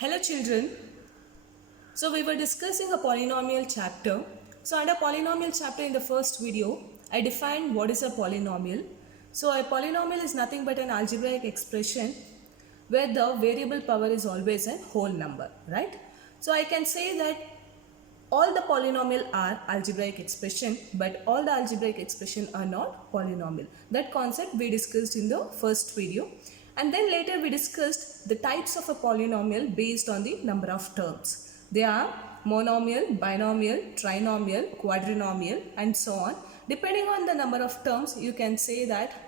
Hello children. So we were discussing a polynomial chapter. So under polynomial chapter in the first video, I defined what is a polynomial. So a polynomial is nothing but an algebraic expression where the variable power is always a whole number, right? So I can say that all the polynomial are algebraic expression, but all the algebraic expression are not polynomial. That concept we discussed in the first video. And then later we discussed the types of a polynomial based on the number of terms. They are monomial, binomial, trinomial, quadrinomial and so on. Depending on the number of terms, you can say that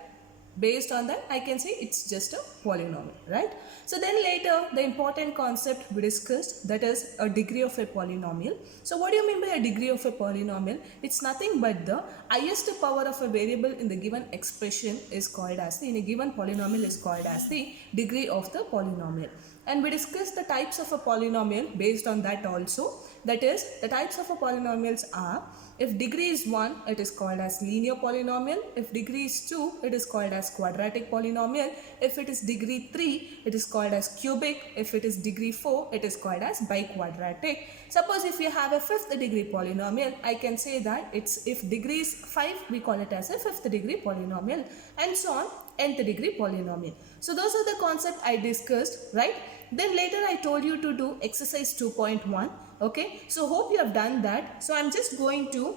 based on that I can say it's just a polynomial, right? So then later the important concept we discussed, that is a degree of a polynomial. So what do you mean by a degree of a polynomial? It's nothing but the highest power of a variable in the given expression is called as the, in a given polynomial is called as the degree of the polynomial. And we discussed the types of a polynomial based on that also. That is, the types of a polynomials are, if degree is 1, it is called as linear polynomial. If degree is 2, it is called as quadratic polynomial. If it is degree 3, it is called as cubic. If it is degree 4, it is called as biquadratic. Suppose if you have a 5th degree polynomial, I can say that it's, if degree is 5, we call it as a 5th degree polynomial, and so on, nth degree polynomial. So those are the concepts I discussed, right? Then later I told you to do exercise 2.1. Okay, so hope you have done that. So I'm just going to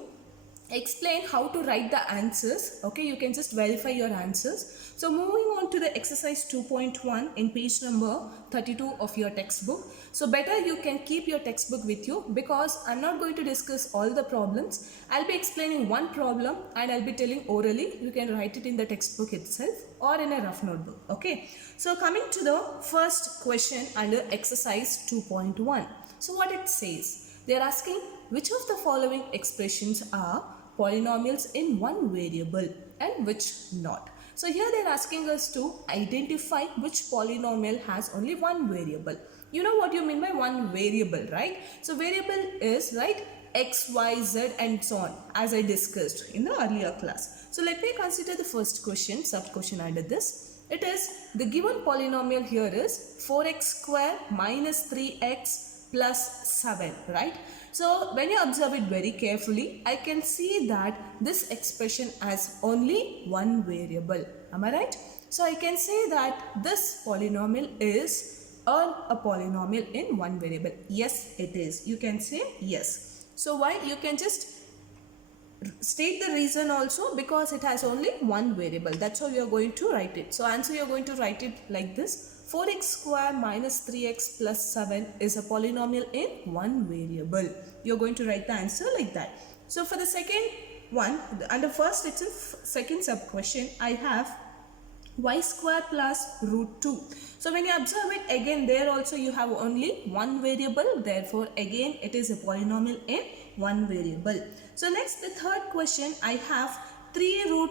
explain how to write the answers. Okay, you can just verify your answers. So moving on to the exercise 2.1 in page number 32 of your textbook. So better you can keep your textbook with you, because I'm not going to discuss all the problems. I'll be explaining one problem and I'll be telling orally. You can write it in the textbook itself or in a rough notebook. Okay, so coming to the first question under exercise 2.1. So what it says, they are asking which of the following expressions are polynomials in one variable and which not. So here they are asking us to identify which polynomial has only one variable. You know what you mean by one variable, right? So variable is, right, x, y, z and so on, as I discussed in the earlier class. So let me consider the first question, sub question under this. It is, the given polynomial here is 4x square minus 3x plus 7, right? So when you observe it very carefully, I can see that this expression has only one variable. Am I right? So I can say that this polynomial is a polynomial in one variable. Yes, it is. You can say yes. So why? You can just state the reason also, because it has only one variable. That's how you are going to write it. So answer, you are going to write it like this. 4x square minus 3x plus 7 is a polynomial in one variable. You're going to write the answer like that. So for the second one, under first it's a second sub question, I have y square plus root 2. So when you observe it again, there also you have only one variable. Therefore again it is a polynomial in one variable. So next, the third question, I have 3 root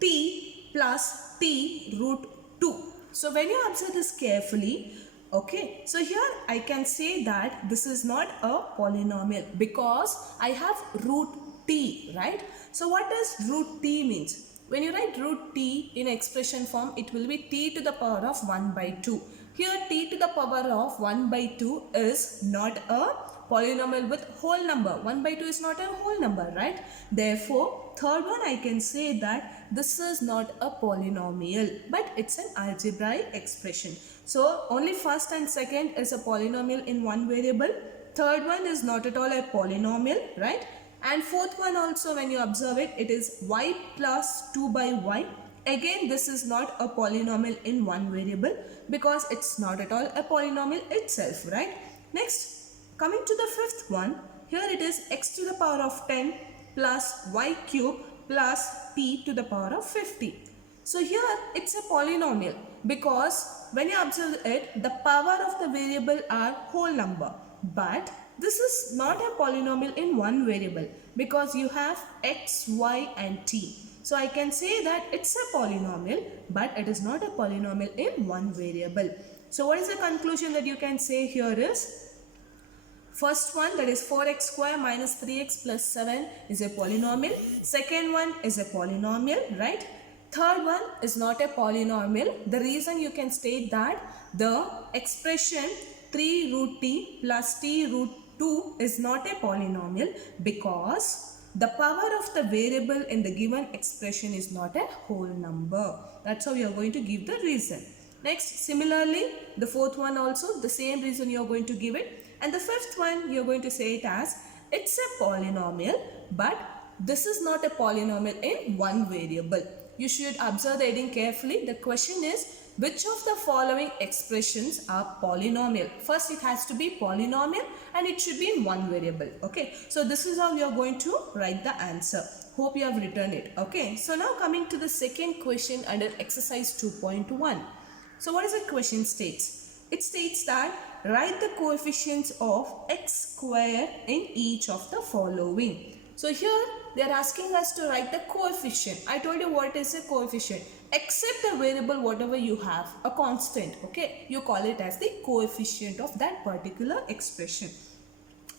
t plus t root 2. So when you observe this carefully, okay, so here I can say that this is not a polynomial because I have root t, right? So what does root t means? When you write root t in expression form, it will be t to the power of 1 by 2. Here t to the power of 1 by 2 is not a polynomial with whole number. 1 by 2 is not a whole number, right? Therefore, third one I can say that this is not a polynomial, but it's an algebraic expression. So only first and second is a polynomial in one variable. Third one is not at all a polynomial, right? And fourth one also, when you observe it, it is y plus 2 by y. Again, this is not a polynomial in one variable because it's not at all a polynomial itself, right? Next, coming to the fifth one, here it is x to the power of 10 plus y cube plus p to the power of 50. So here it's a polynomial because when you observe it, the power of the variable are whole number. But this is not a polynomial in one variable because you have x, y and t. So I can say that it's a polynomial, but it is not a polynomial in one variable. So what is the conclusion that you can say here is, first one, that is 4x square minus 3x plus 7 is a polynomial. Second one is a polynomial, right? Third one is not a polynomial. The reason you can state that the expression 3 root t plus t root 2 is not a polynomial because the power of the variable in the given expression is not a whole number. That's how you are going to give the reason. Next, similarly, the fourth one also, the same reason you are going to give it. And the fifth one, you are going to say it as, it's a polynomial, but this is not a polynomial in one variable. You should observe the heading carefully. The question is, which of the following expressions are polynomial? First, it has to be polynomial and it should be in one variable. Okay, so this is how you are going to write the answer. Hope you have written it. Okay, so now coming to the second question under exercise 2.1. So what is the question states? It states that write the coefficients of x square in each of the following. So here they are asking us to write the coefficient. I told you what is a coefficient. Except the variable whatever you have, a constant, okay, you call it as the coefficient of that particular expression.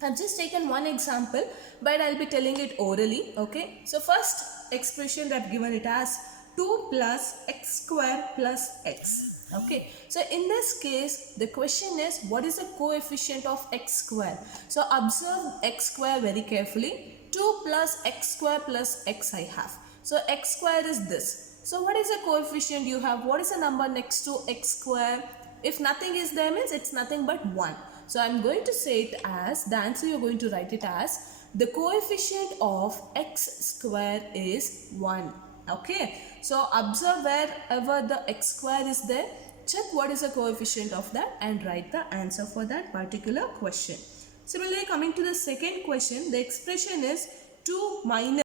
I've just taken one example, but I'll be telling it orally, okay. So first expression I've given it as 2 plus x square plus x, okay. So in this case, the question is, what is the coefficient of x square? So observe x square very carefully. 2 plus x square plus x I have. So x square is this. So what is the coefficient you have? What is the number next to x square? If nothing is there means it's nothing but 1. So I'm going to say it as, the answer you're going to write it as, the coefficient of x square is 1. Okay. So observe wherever the x square is there, check what is the coefficient of that and write the answer for that particular question. Similarly, coming to the second question, the expression is 2 minus.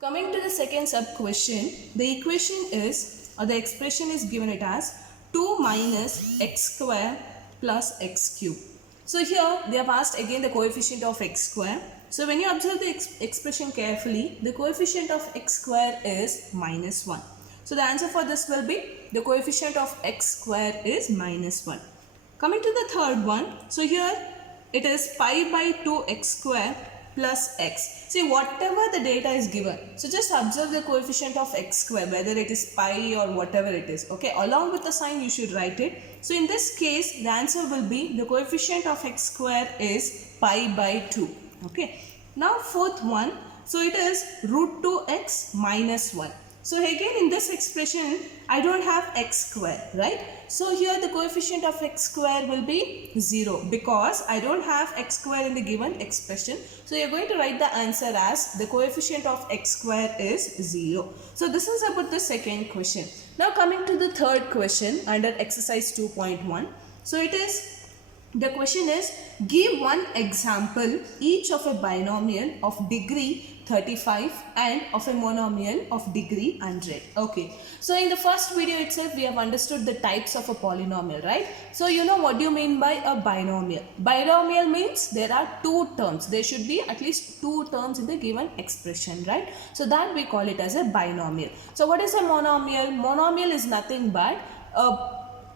Coming to the second sub question, the equation is, or the expression is given it as 2 minus x square plus x cube. So here they have asked again the coefficient of x square. So when you observe the expression carefully, the coefficient of x square is minus 1. So the answer for this will be, the coefficient of x square is minus 1. Coming to the third one, so here it is pi by 2 x square plus x. See, whatever the data is given, so just observe the coefficient of x square, whether it is pi or whatever it is. Okay, along with the sign you should write it. So in this case, the answer will be, the coefficient of x square is pi by 2. Okay, now fourth one, so it is root 2x minus 1. So again in this expression, I don't have x square, right? So here the coefficient of x square will be 0 because I don't have x square in the given expression. So you're going to write the answer as, the coefficient of x square is 0. So this is about the second question. Now coming to the third question under exercise 2.1. So it is, the question is, give one example each of a binomial of degree 35 and of a monomial of degree 100. Okay. So in the first video itself, we have understood the types of a polynomial, right? So you know what do you mean by a binomial? Binomial means there are two terms. There should be at least two terms in the given expression, right? So that we call it as a binomial. So what is a monomial? Monomial is nothing but a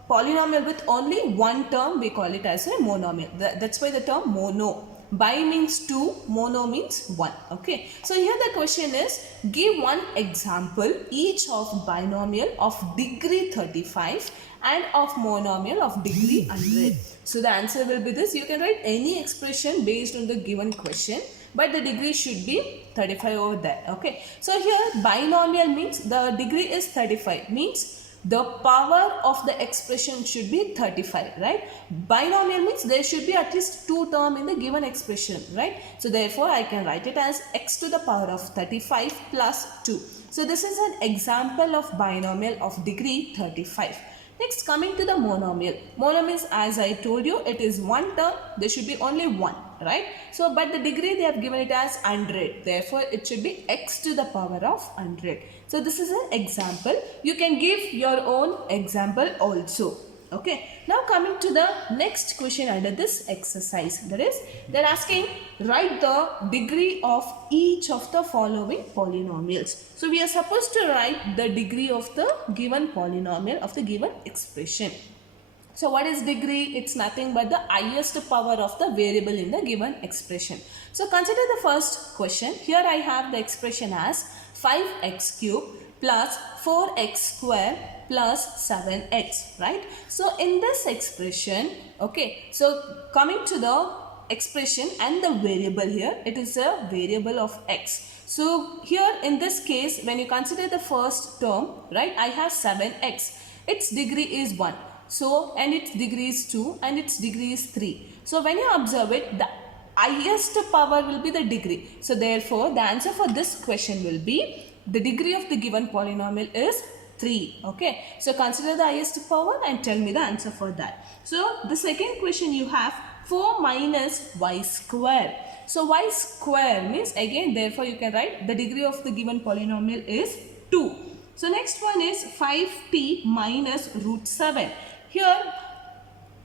polynomial with only one term. We call it as a monomial. That's why the term mono. Bi means 2, mono means 1. Okay. So here the question is, give one example each of binomial of degree 35 and of monomial of degree 100. So the answer will be this. You can write any expression based on the given question, but the degree should be 35 over there. Okay. So here binomial means the degree is 35, means the power of the expression should be 35, right? Binomial means there should be at least two terms in the given expression, right? So therefore I can write it as x to the power of 35 plus 2. So this is an example of binomial of degree 35. Next, coming to the monomial. Monomial, as I told you, it is one term. There should be only one, right? So but the degree they have given it as 100. Therefore it should be x to the power of 100. So this is an example. You can give your own example also. Okay. Now coming to the next question under this exercise. That is, they are asking, write the degree of each of the following polynomials. So we are supposed to write the degree of the given polynomial of the given expression. So what is degree? It's nothing but the highest power of the variable in the given expression. So consider the first question. Here I have the expression as 5x cube plus 4x square plus 7x, right? So in this expression, okay, so coming to the expression and the variable here, it is a variable of x. So here in this case, when you consider the first term, right, I have 7x. Its degree is 1. So, and its degree is 2 and its degree is 3. So when you observe it, the highest power will be the degree. So therefore, the answer for this question will be the degree of the given polynomial is 3. Okay. So consider the highest power and tell me the answer for that. So the second question you have 4 minus y square. So y square means again, therefore you can write the degree of the given polynomial is 2. So next one is 5t minus root 7. Here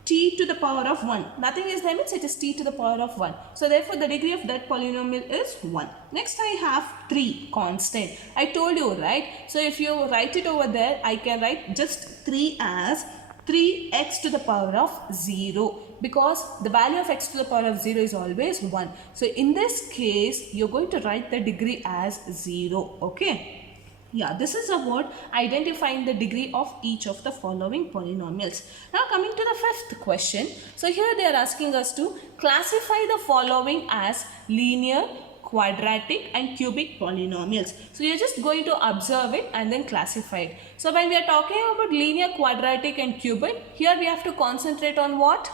t to the power of 1. Nothing is there means it is t to the power of 1. So therefore the degree of that polynomial is 1. Next I have 3 constant. I told you, right? So if you write it over there, I can write just 3 as 3x to the power of 0, because the value of x to the power of 0 is always 1. So in this case, you're going to write the degree as 0. Okay. Yeah, this is about identifying the degree of each of the following polynomials. Now coming to the fifth question. So here they are asking us to classify the following as linear, quadratic and cubic polynomials. So you're just going to observe it and then classify it. So when we are talking about linear, quadratic and cubic, here we have to concentrate on what?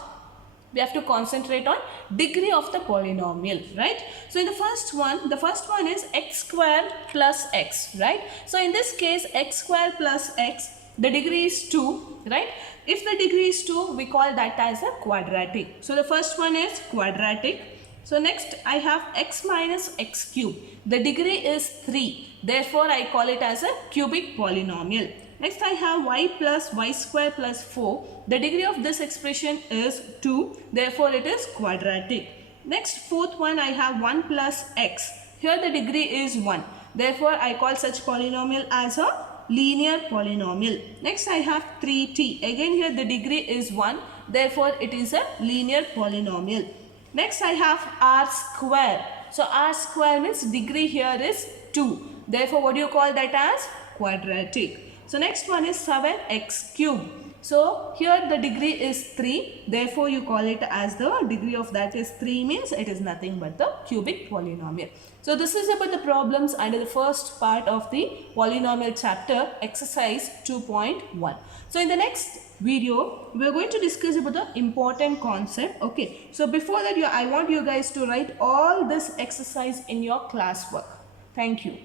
We have to concentrate on degree of the polynomial, right? So in the first one is x square plus x, right? So in this case, x square plus x, the degree is 2, right? If the degree is 2, we call that as a quadratic. So the first one is quadratic. So next I have x minus x cube. The degree is 3. Therefore I call it as a cubic polynomial. Next I have y plus y square plus 4. The degree of this expression is 2. Therefore it is quadratic. Next fourth one I have 1 plus x. Here the degree is 1. Therefore I call such polynomial as a linear polynomial. Next I have 3t. Again here the degree is 1. Therefore it is a linear polynomial. Next I have r square. So r square means degree here is 2. Therefore what do you call that as? Quadratic. So next one is 7x cube. So here the degree is 3. Therefore you call it as the degree of that is 3 means it is nothing but the cubic polynomial. So this is about the problems under the first part of the polynomial chapter, exercise 2.1. So in the next video we are going to discuss about the important concept. Okay, so before that I want you guys to write all this exercise in your classwork. Thank you.